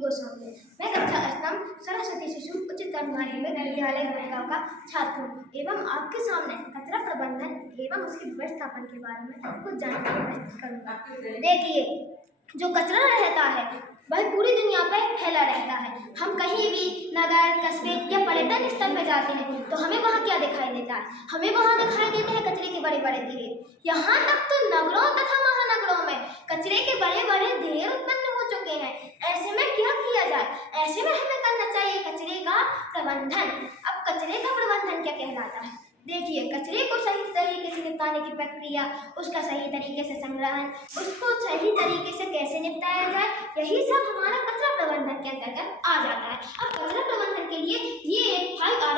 गोस्वामी। मैं कक्षा अष्टम सरस्वती शिशु उच्चतर माध्यमिक विद्यालय गुड़गांव का छात्र हूँ एवं आपके सामने कचरा प्रबंधन एवं उसके व्यवस्थापन के बारे में कुछ जानकारी प्रस्तुत करूँगा। देखिए, जो कचरा रहता है वह पूरी दुनिया पर फैला रहता है। हम कहीं भी नगर, कस्बे या पर्यटन स्थल में जाते हैं तो हमें वहाँ क्या दिखाई देता है? हमें वहाँ दिखाई देते हैं कचरे के बड़े बड़े ढेर। यहाँ तक तो नगरों तथा महानगरों में कचरे के बड़े बड़े ढेर उत्पन्न हो चुके हैं। ऐसे में क्या किया जाए? ऐसे में हमें करना चाहिए कचरे का प्रबंधन। अब कचरे का प्रबंधन क्या कहलाता है? देखिए, कचरे को सही तरीके से निपटाने की प्रक्रिया, उसका सही तरीके से संग्रहण, उसको सही तरीके से कैसे निपटाया जाए, यही सब हमारा कचरा प्रबंधन के अंतर्गत आ जाता है। अब कचरा प्रबंधन के लिए ये 5R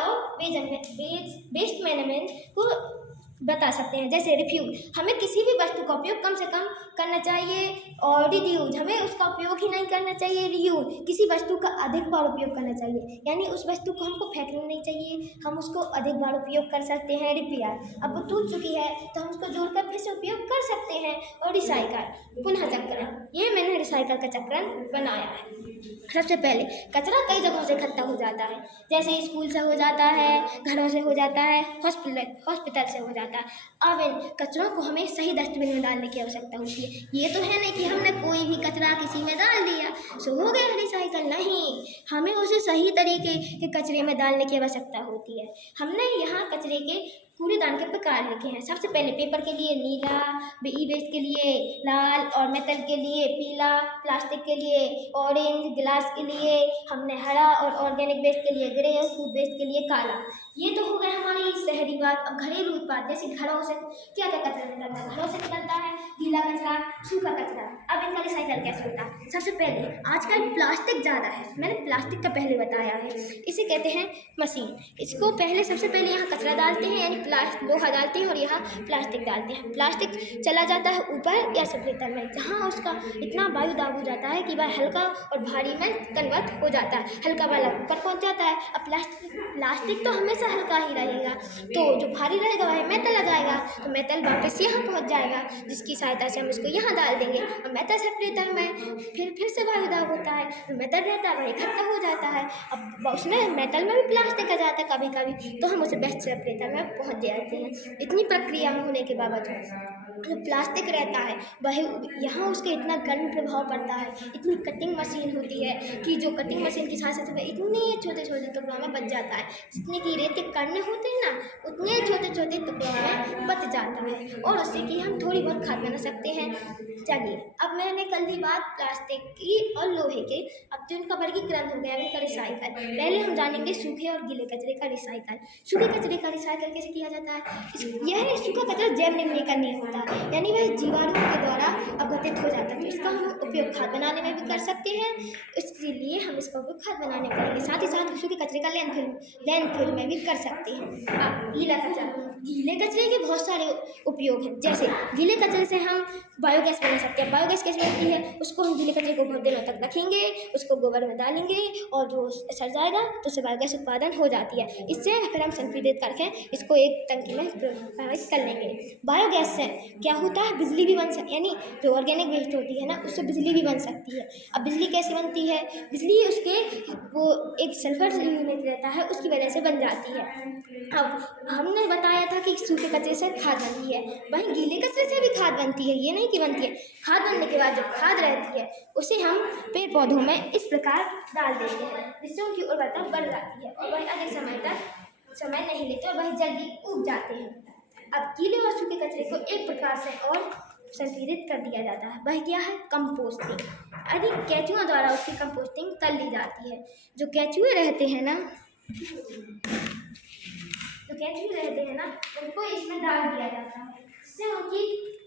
वेस्ट मैनेजमेंट को बता सकते हैं। जैसे रिफ्यूज, हमें किसी भी वस्तु का उपयोग कम से कम करना चाहिए, और रिड्यूज, हमें उसका उपयोग ही नहीं करना चाहिए। रीयूज, किसी वस्तु का अधिक बार उपयोग करना चाहिए, यानी उस वस्तु को हमको फेंकना नहीं चाहिए, हम उसको अधिक बार उपयोग कर सकते हैं। रिपेयर, अब वो टूट चुकी है तो हम उसको जोड़कर फिर से उपयोग कर सकते हैं। और रिसाइकल, पुनः चक्रण, ये मैंने रिसाइकल का चक्रण बनाया है। सबसे पहले कचरा कई जगहों से इकट्ठा हो जाता है, जैसे स्कूल से हो जाता है, घरों से हो जाता है, हॉस्पिटल से हो जाता है। अब इन कचरों को हमें सही डस्टबिन में डालने की आवश्यकता होती है। ये तो है नहीं कि हमने कोई भी कचरा किसी में डाल दिया सो हो गया रिसाइकल, नहीं, हमें उसे सही तरीके के कचरे में डालने की आवश्यकता होती है। हमने यहाँ कचरे के कूड़ेदान के प्रकार लिखे हैं। सबसे पहले पेपर के लिए नीला, ई वेस्ट के लिए लाल, और मेटल के लिए पीला, प्लास्टिक के लिए ऑरेंज, गिलास के लिए हमने हरा, और ऑर्गेनिक वेस्ट के लिए ग्रे, और फूड वेस्ट के लिए काला। ये तो हो गए हमारी शहरी बात। अब घरेलू उत्पाद, जैसे घरों से क्या क्या कचरा निकलता है? घरों से निकलता है गीला कचरा, सूखा कचरा। अब इनका रिसाइकल कैसे होता है? सबसे पहले आजकल प्लास्टिक ज़्यादा है, मैंने प्लास्टिक का पहले बताया है। इसे कहते हैं मशीन। इसको पहले सबसे पहले यहाँ कचरा डालते हैं, यानी लोहा डालते हैं, और यहाँ प्लास्टिक डालते हैं। प्लास्टिक चला जाता है ऊपर या सफेद में, जहाँ उसका इतना वायु दाब हो जाता है कि वह हल्का और भारी में कन्वर्ट हो जाता है। हल्का वाला ऊपर पहुँच जाता है। अब प्लास्टिक तो हमेशा हल्का ही रहेगा, तो जो भारी रहेगा वह मेटल आ जाएगा, तो मेटल वापस यहाँ पहुँच जाएगा, जिसकी सहायता से हम इसको यहाँ डाल देंगे। और मेटल सेपरेटर में फिर से वायु दाब होता है, तो मेटल रहता है वह इकट्ठा हो जाता है। अब उसमें मेटल में भी प्लास्टिक आ जाता है कभी कभी, तो हम उसे बेस्ट सेपरेटर में पहुँच जाते हैं। इतनी प्रक्रिया होने के बावजूद जो प्लास्टिक रहता है वह यहाँ उसका इतना गर्म प्रभाव पड़ता है, इतनी कटिंग मशीन होती है कि जो कटिंग मशीन की सहायता से वह इतने छोटे छोटे टुकड़ों में बच जाता है। जितने की रेते करने होते हैं ना, उतने छोटे छोटे टुकड़ों में बच जाता है, और उससे कि हम थोड़ी बहुत खाद बना सकते हैं। चलिए, अब मैंने कर ली बात प्लास्टिक की और लोहे के। अब तो इनका वर्गीकरण हो गया, इनका रिसाइकल। पहले हम जानेंगे सूखे और गीले कचरे का रिसाइकल। सूखे कचरे का रिसाइकल कैसे किया जाता है? यह सूखा कचरा जैव निम्नीकरण होता है, यानी वह जीवाणुओं के द्वारा अपघटित हो जाता है, तो इसका हम उपयोग खाद बनाने में भी कर सकते हैं। इसलिए हम इसका उपयोग खाद बनाने में करेंगे। साथ ही साथ सूखे कचरे का लैंडफिल में भी कर सकते हैं। अब गीला कचरा, गीले कचरे के बहुत सारे उपयोग हैं। जैसे गीले कचरे से हम बायोगैस बना सकते हैं। बायोगैस कैसे बनती है? उसको हम गीले कचरे को बहुत दिनों तक रखेंगे, उसको गोबर में डालेंगे, और जो सड़ जाएगा तो उससे बायोगैस उत्पादन हो जाती है। इससे फिर हम संपीड़ित करके इसको एक टंकी में प्रवाहित कर लेंगे। बायोगैस से क्या होता है? बिजली भी बन सकती है, यानी जो ऑर्गेनिक वेस्ट होती है ना, उससे बिजली भी बन सकती है। अब बिजली कैसे बनती है? बिजली उसके वो एक सल्फर यूनिट रहता है, उसकी वजह से बन जाती है। अब हमने बताया था कि सूखे कचरे से खाद बनती है, वहीं गीले कचरे से भी खाद बनती है। ये नहीं कि बनती है, खाद बनने के बाद जो खाद रहती है उसे हम पेड़ पौधों में इस प्रकार डाल देते हैं, जिससे उनकी उर्वरता बढ़ जाती है, और वह अधिक समय नहीं लेते, और वह जल्दी उग जाते हैं। अब गीले और सूखे कचरे को एक प्रकार से और संपीड़ित कर दिया जाता है, वह क्या है? कंपोस्टिंग। अधिक केंचुओं द्वारा उसकी कंपोस्टिंग कर ली जाती है। जो केंचुए रहते हैं ना, उनको इसमें डाल दिया जाता है, जिससे उनकी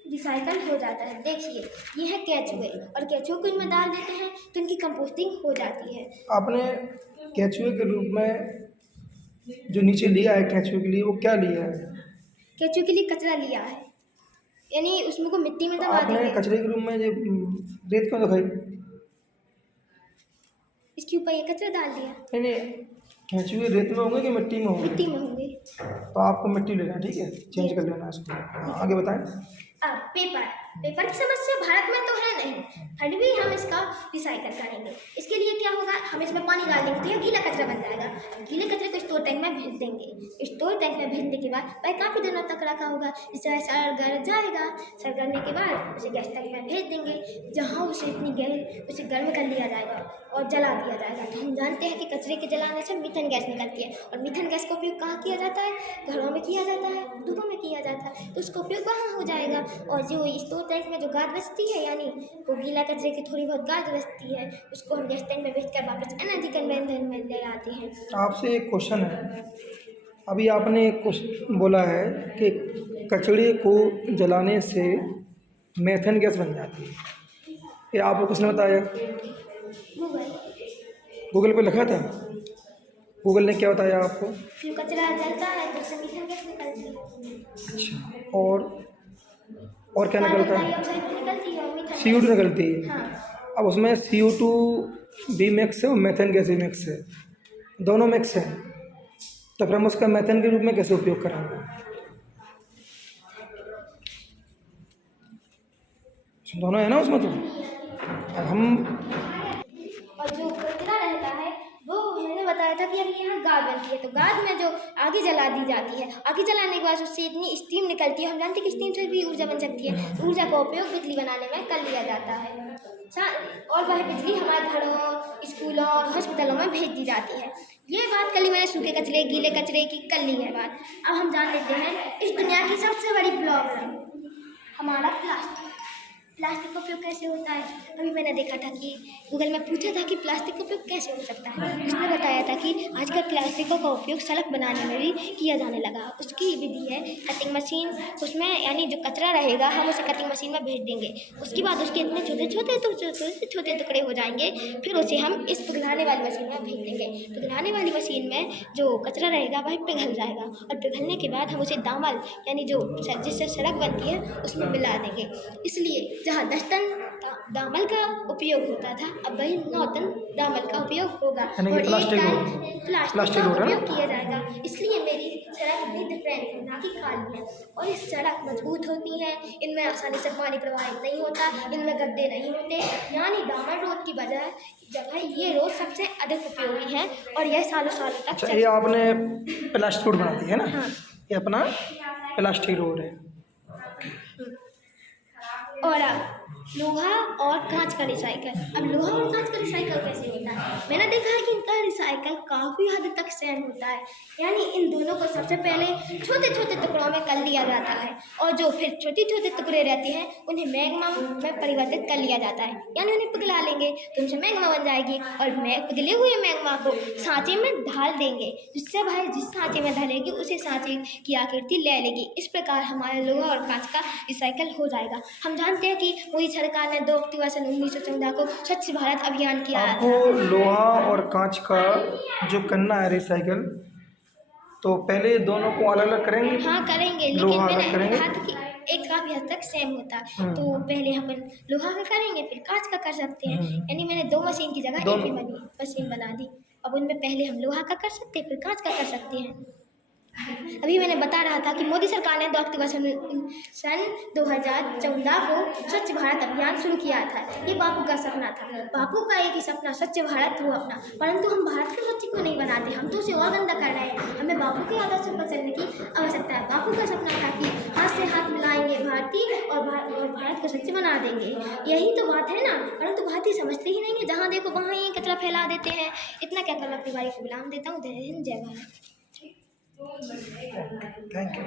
रिसाइकल हो जाता है। देखिए, ये है केंचुए, और केंचुए को इनमें डाल देते हैं तो इनकी कंपोस्टिंग हो जाती है। आपने केंचुए के रूप में जो नीचे लिया है केंचुए के लिए, वो क्या लिया है? केंचुए के लिए कचरा लिया है, यानी उसमें को मिट्टी में दबा आपने देंगे। कचरे के रूप में जो रेत क्यों दिखाई? इसके ऊपर ये कचरा डाल दिया। नहीं, केंचुए रेत में होंगे कि मिट्टी में होंगे? मिट्टी में होंगे। तो आपको मिट्टी लेना है, ठीक है, चेंज कर लेना इसको। आगे बताएं। अब पेपर की समस्या भारत में तो है नहीं, फिर भी हम इसका रिसाइकल करेंगे। इसके लिए क्या हम इसमें पानी डाल देंगे तो ये गीला कचरा बन जाएगा। गीले कचरे को स्टोर टैंक में भेज देंगे। स्टोर टैंक में भेजने के बाद वह काफ़ी दिनों तक रखा होगा, जिससे सड़ जाएगा। सड़ गलने के बाद उसे गैस टैंक में भेज देंगे, जहाँ उसे उसे गर्म कर लिया जाएगा और जला दिया जाएगा। तो हम जानते हैं कि कचरे के जलाने से मीथेन गैस निकलती है, और मीथेन गैस का उपयोग कहाँ किया जाता है? घरों में किया जाता है, उद्योगों में किया जाता है, तो उसका उपयोग वहाँ हो जाएगा। और जो स्टोर टैंक में जो गाद बचती है, यानी वो गीला कचरे की थोड़ी बहुत गाद बचती है, उसको हम गैस टैंक में भेजकर वापस एनर्जी कन्वर्जन में ले आते हैं। आपसे एक क्वेश्चन है, अभी आपने एक क्वेश्चन बोला है कि कचरे को जलाने से मीथेन गैस बन जाती है, ये आपको किसने बताया? गूगल। गूगल पे लिखा था? गूगल ने क्या बताया आपको? जो कचरा जलता है तो उससे मीथेन गैस निकलती है। अच्छा, और क्या निकलता है? निकलती है और मीथेन CO2 निकलती है। हाँ। अब उसमें CO2 भी मिक्स है और मीथेन गैस भी मिक्स है, दोनों मिक्स है, तो फिर हम उसका मीथेन के रूप में कैसे उपयोग करेंगे? दोनों है ना उसमें तो। अब हम और जो कचरा रहता है वो मैंने बताया था कि अभी यहाँ गाद बनती है, तो गाद में जो आगे जला दी जाती है, आगे जलाने के बाद उससे इतनी स्टीम निकलती है, हम जानते हैं कि स्टीम से भी ऊर्जा बन सकती है। तो ऊर्जा का उपयोग बिजली बनाने में कर लिया जाता है, और वह बिजली हमारे घरों, स्कूलों और हॉस्पिटलों में भेज दी जाती है। ये बात कल ही मैंने सूखे कचरे, गीले कचरे की कर ली है बात। अब हम जान लेते हैं इस दुनिया की सबसे बड़ी प्रॉब्लम, हमारा प्लास्टिक। प्लास्टिक का उपयोग कैसे होता है? अभी मैंने देखा था कि गूगल में पूछा था कि प्लास्टिक का उपयोग कैसे हो सकता है। उसने बताया था कि आजकल प्लास्टिकों का उपयोग सड़क बनाने में भी किया जाने लगा। उसकी विधि है कटिंग मशीन, उसमें यानी जो कचरा रहेगा हम उसे कटिंग मशीन में भेज देंगे, उसके बाद उसके इतने छोटे टुकड़े हो जाएंगे, फिर उसे हम इस पिघलाने वाली मशीन में भेज देंगे। पिघलाने वाली मशीन में जो कचरा रहेगा वह पिघल जाएगा, और पिघलने के बाद हम उसे दामल यानी जो जिससे सड़क बनती है उसमें मिला देंगे। इसलिए जहाँ 10 टन दामल का उपयोग होता था, अब वही 9 टन दामल का उपयोग होगा, और 1 टन प्लास्टिक का उपयोग किया जाएगा। इसलिए मेरी सड़क इतनी डिफरेंट है, ना कि खाली है, और इस सड़क मजबूत होती है, इनमें आसानी से पानी प्रवाहित नहीं होता, इनमें गड्ढे नहीं होते, यानी दामल रोड की जगह ये रोड सबसे अधिक उपयोगी है, और यह सालों सालों तक ये आपने प्लास्टिक रोड बना दी है ना? हाँ। ये अपना प्लास्टिक रोड है। और अब लोहा और कांच का रिसाइकल। अब लोहा और कांच का रिसाइकल कैसे होता है? मैंने देखा है कि इनका रिसाइकल काफ़ी हद तक सेम होता है, यानी इन दोनों को सबसे पहले छोटे छोटे टुकड़ों में कर लिया जाता है, और जो फिर छोटे छोटे टुकड़े रहते हैं उन्हें मैग्मा में परिवर्तित कर लिया जाता है, यानी उन्हें पिघला लेंगे तो उनसे मैग्मा बन जाएगी, और पिघले हुए मैग्मा को सांचे में ढाल देंगे, जिससे भाई जिस सांचे में ढलेगी उसे सांचे की आकृति ले लेगी। इस प्रकार हमारे लोहा और कांच का रिसाइकल हो जाएगा। हम जानते हैं कि मोदी सरकार ने 2 अक्टूबर सन 1914 को स्वच्छ भारत अभियान किया आपको था। लोहा और कांच का जो करना है रिसाइकल, तो पहले दोनों को अलग अलग करेंगे? हाँ करेंगे, लेकिन लोहा मैंने अलग करेंगे? कहा था कि एक काफ़ी हद तक सेम होता है, तो पहले हम लोहा का करेंगे फिर कांच का कर सकते हैं, यानी मैंने 2 मशीन की जगह एक ही मशीन बना दी। अब उनमें पहले हम लोहा का कर सकते हैं, फिर कांच का कर सकते हैं। अभी मैंने बता रहा था कि मोदी सरकार ने 2 अक्टूबर सन 2014 को स्वच्छ भारत अभियान शुरू किया था। ये बापू का सपना था, बापू का एक ही सपना स्वच्छ भारत हो अपना, परंतु हम भारत के स्वच्छ को नहीं बनाते, हम तो उसे और गंदा कर रहे हैं। हमें बापू के आदर्शों पर चलने की आवश्यकता है। बापू का सपना था कि हाथ से हाथ मिलाएंगे भारतीय और भारत को स्वच्छ बना देंगे, यही तो बात है ना, परंतु भारतीय समझते ही नहीं है, जहाँ देखो वहाँ ही कचरा फैला देते हैं। इतना क्या कर अपनी बारी को विराम देता हूँ। जय हिंद, जय भारत। Thank you.